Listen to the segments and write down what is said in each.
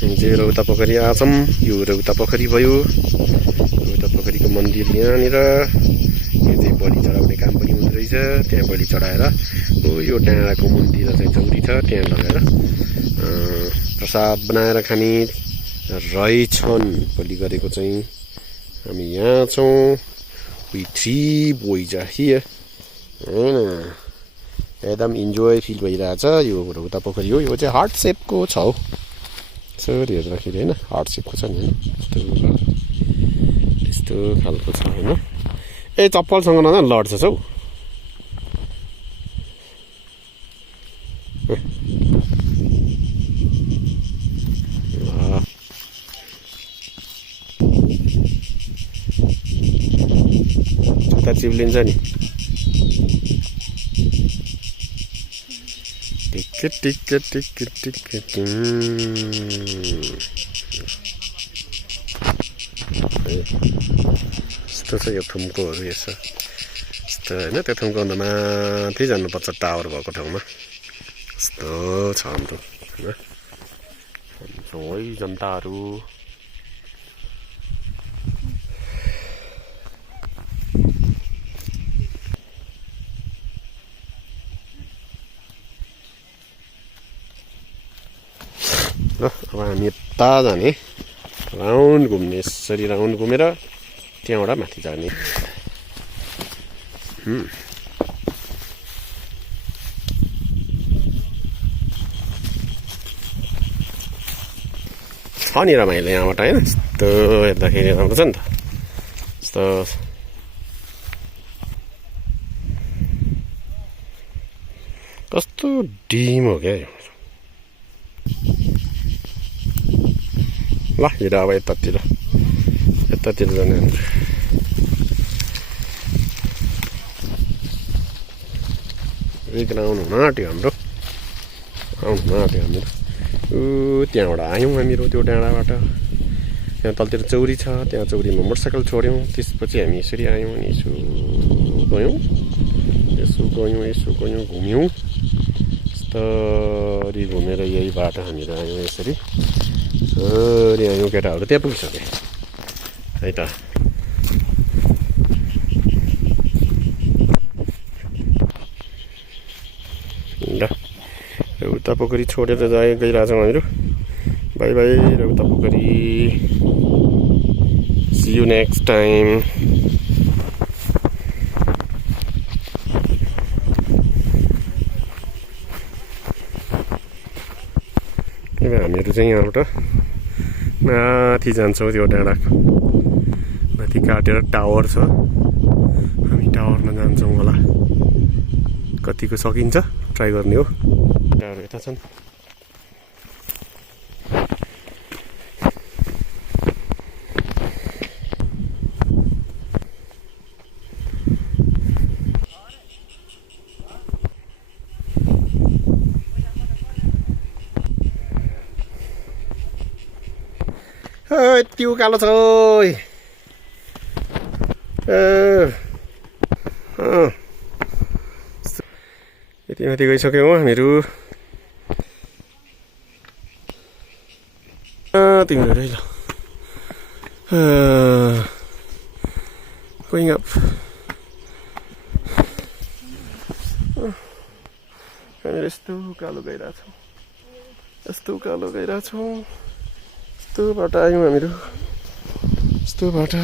हामी चाहिँ रौता पोखरी आछौँ। यो रौता पोखरी भयो। रौता पोखरीको मन्दिर यहाँनिर। यो चाहिँ बलि चढाउने काम पनि हुँदो रहेछ। त्यहाँ बलि चढाएर यो डाँडाको मन्दिर चाहिँ चौरी छ, त्यहाँ लगेर प्रसाद बनाएर खाने रहेछन्। भोलि गरेको चाहिँ हामी यहाँ छौँ। वी 3 boys are here हैन। एकदम इन्जोय फिल भइरहेछ। यो रौता पोखरी हो। यो चाहिँ हार्ट सेपको छ हौ। यसरी हेर्दाखेरि होइन हार्ट सेपको छ नि होइन, यस्तो खालको छ होइन। ए चप्पलसँग न लड्छ हौ। जुत्ता चिप्लिन्छ नि। टिक यस्तो छ यो थुम्कोहरू। यसो यस्तो होइन, त्यो थुम्कोभन्दा माथि जानुपर्छ टावर भएको ठाउँमा। यस्तो छ हाम्रो होइन। है जनताहरू ल अब हामी यता जाने, राउन्ड घुम्ने। यसरी राउन्ड घुमेर त्यहाँबाट माथि जाने। छ नि रमाइलो यहाँबाट होइन। यस्तो हेर्दाखेरि राम्रो छ नि त। यस्तो कस्तो डिम हो क्या यो। ल हिँड अब यतातिर जाने। ग्राउन्ड हुन आँट्यो हाम्रो। हामीहरू त्यहाँबाट आयौँ। हामीहरू त्यो डाँडाबाट त्यहाँ तलतिर चौरी छ। त्यहाँ चौरीमा मोटरसाइकल छोड्यौँ। त्यसपछि हामी यसरी आयौँ अनि यसो गयौँ घुम्यौँ। यस्तरी घुमेर यही बाटो हामीहरू आयौँ। यसरी आयौँ। केटाहरू त्यहाँ पुगिसके है त। रौता पोखरी छोडेर गइरहेछौँ हामीहरू। By bye Rauta Pokhari. See you next time. अब हामीहरू चाहिँ यहाँबाट माथि जान्छौँ। त्यो डाँडाको माथि काटेर टावर छ। हामी टावरमा जान्छौँ होला। कतिको सकिन्छ ट्राई गर्ने हो। टावर यता छन्। यति उकालो छ। यति माथि गइसक्यौँ हामीहरू। तिमीहरू है ल going up। हामीहरू यस्तो उकालो गइरहेछौँ। यस्तो बाटो आयौँ हामीहरू। यस्तो बाटो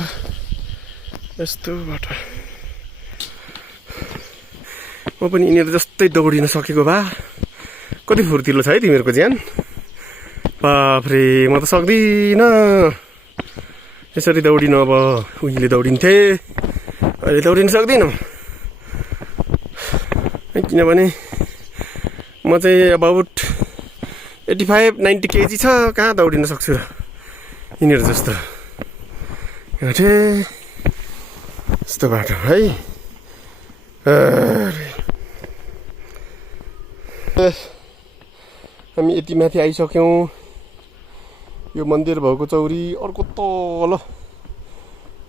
म पनि यिनीहरू जस्तै दौडिन सकेको भए कति फुर्तिलो छ है तिमीहरूको ज्यान। बाफ्रे म त सक्दिनँ यसरी दौडिन। अब उहिले दौडिन्थे, अहिले दौडिन सक्दिनँ। किनभने म चाहिँ अबाउट 85-90 kg छ। कहाँ दौडिन सक्छु र यिनीहरू जस्तो। यस्तो बाटो है। हामी यति माथि आइसक्यौँ। यो मन्दिर भएको चौरी अर्को तल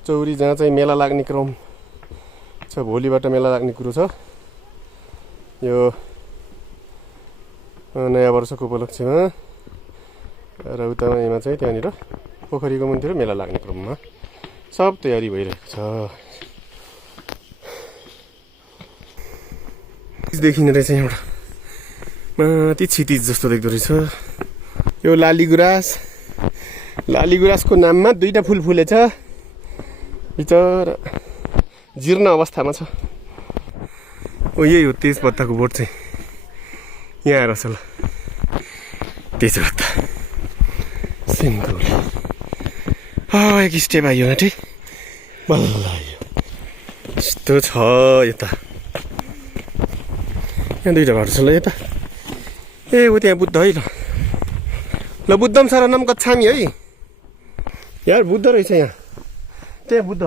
चौरी जहाँ चाहिँ मेला लाग्ने क्रम छ। भोलिबाट मेला लाग्ने कुरो छ। यो नयाँ वर्षको उपलक्ष्यमा र उतामा चाहिँ त्यहाँनिर पोखरीको मुनितिर मेला लाग्ने क्रममा सब तयारी भइरहेको छ। देखिने रहेछ यहाँबाट माथि क्षितिज जस्तो देख्दो रहेछ। यो लाली गुराँसको नाममा 2टा फुल फुलेछ। बिचरा जीर्ण अवस्थामा छ। ओ यही हो तेजपत्ताको बोट चाहिँ यहाँ आएर छ। ल तेजपत्ता सिन्धुली एक स्टेप आयो न ठिक बल्ल आयो। यस्तो छ यता। यहाँ 2टा बाटो छ। ल यता ए ऊ त्यहाँ बुद्ध है। ल बुद्धम शरणम गच्छामि है। यार बुद्ध रहेछ यहाँ। त्यहाँ बुद्ध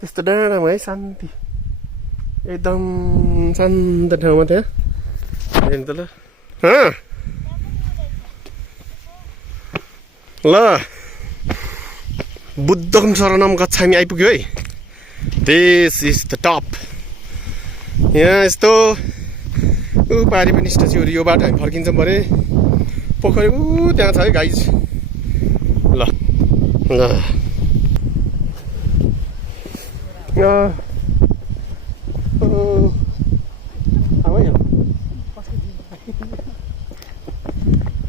त्यस्तो डाँडामा है शान्ति एकदम शान्त ठाउँमा त्यहाँ हेर्नु त। ल बुद्धम शरणम गच्छामि आइपुग्यो है। This is the top. यहाँ यस्तो पारि पनि स्ट्याच्युहरू यो बाटो हामी फर्किन्छौँ भने पोखरी त्यहाँ छ है गाइज। ल ल हेलो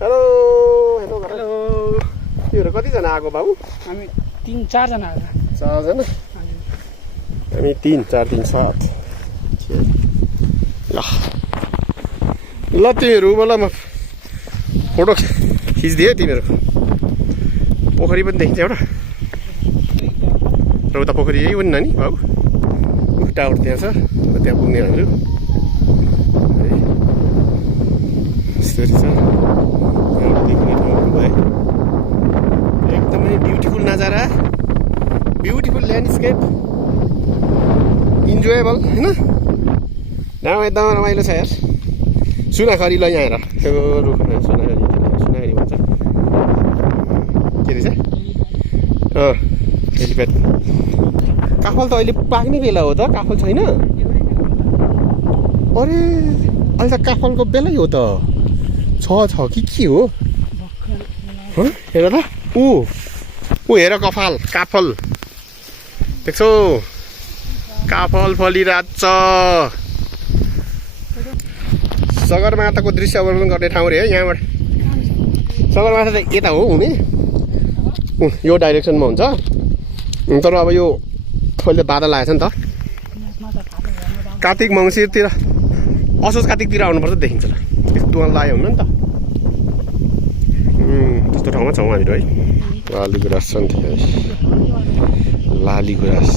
हेलो हेलो। त्योहरू कतिजना आएको बाबु? हामी 3-4 जना आएको। 4 जना? हामी 3 4 3 7। ल ल तिमीहरू मलाई म फोटो खिचिदिएँ है तिमीहरू। पोखरी पनि देखिन्छ एउटा। र उता पोखरी यही हो नि नानी बाबु। टावर त्यहाँ छ। त्यहाँ पुग्ने भनेर यस्तो छ। देखिने ठाउँ है एकदमै ब्युटिफुल नजारा, ब्युटिफुल ल्यान्डस्केप, इन्जोएबल होइन। एकदम रमाइलो छ यार। सुनाखरी ल यहाँ हेर त्यो रुख सुनाखरी भन्छ के रहेछ? हेलिप्याड। काफल त अहिले पाक्ने बेला हो त। काफल छैन? अरे अहिले त काफलको बेलै हो त। छ कि के हो? हेर त ऊ हेर काफल देख्छौ? काफल फलिरहेछ। सगरमाथाको दृश्य अवलोकन गर्ने ठाउँ रे है यहाँबाट। सगरमाथा त यता हो हुने, यो डाइरेक्सनमा हुन्छ। तर अब यो अहिले बादल आएछ नि त। कार्तिक मङ्सिरतिर असोज कार्तिकतिर आउनुपर्छ देखिन्छ। ल त्यस्तो लाग्यो हुन्न नि त। त्यस्तो ठाउँमा छौँ हामीहरू है। लाली गुराँस छ नि त। लाली गुराँस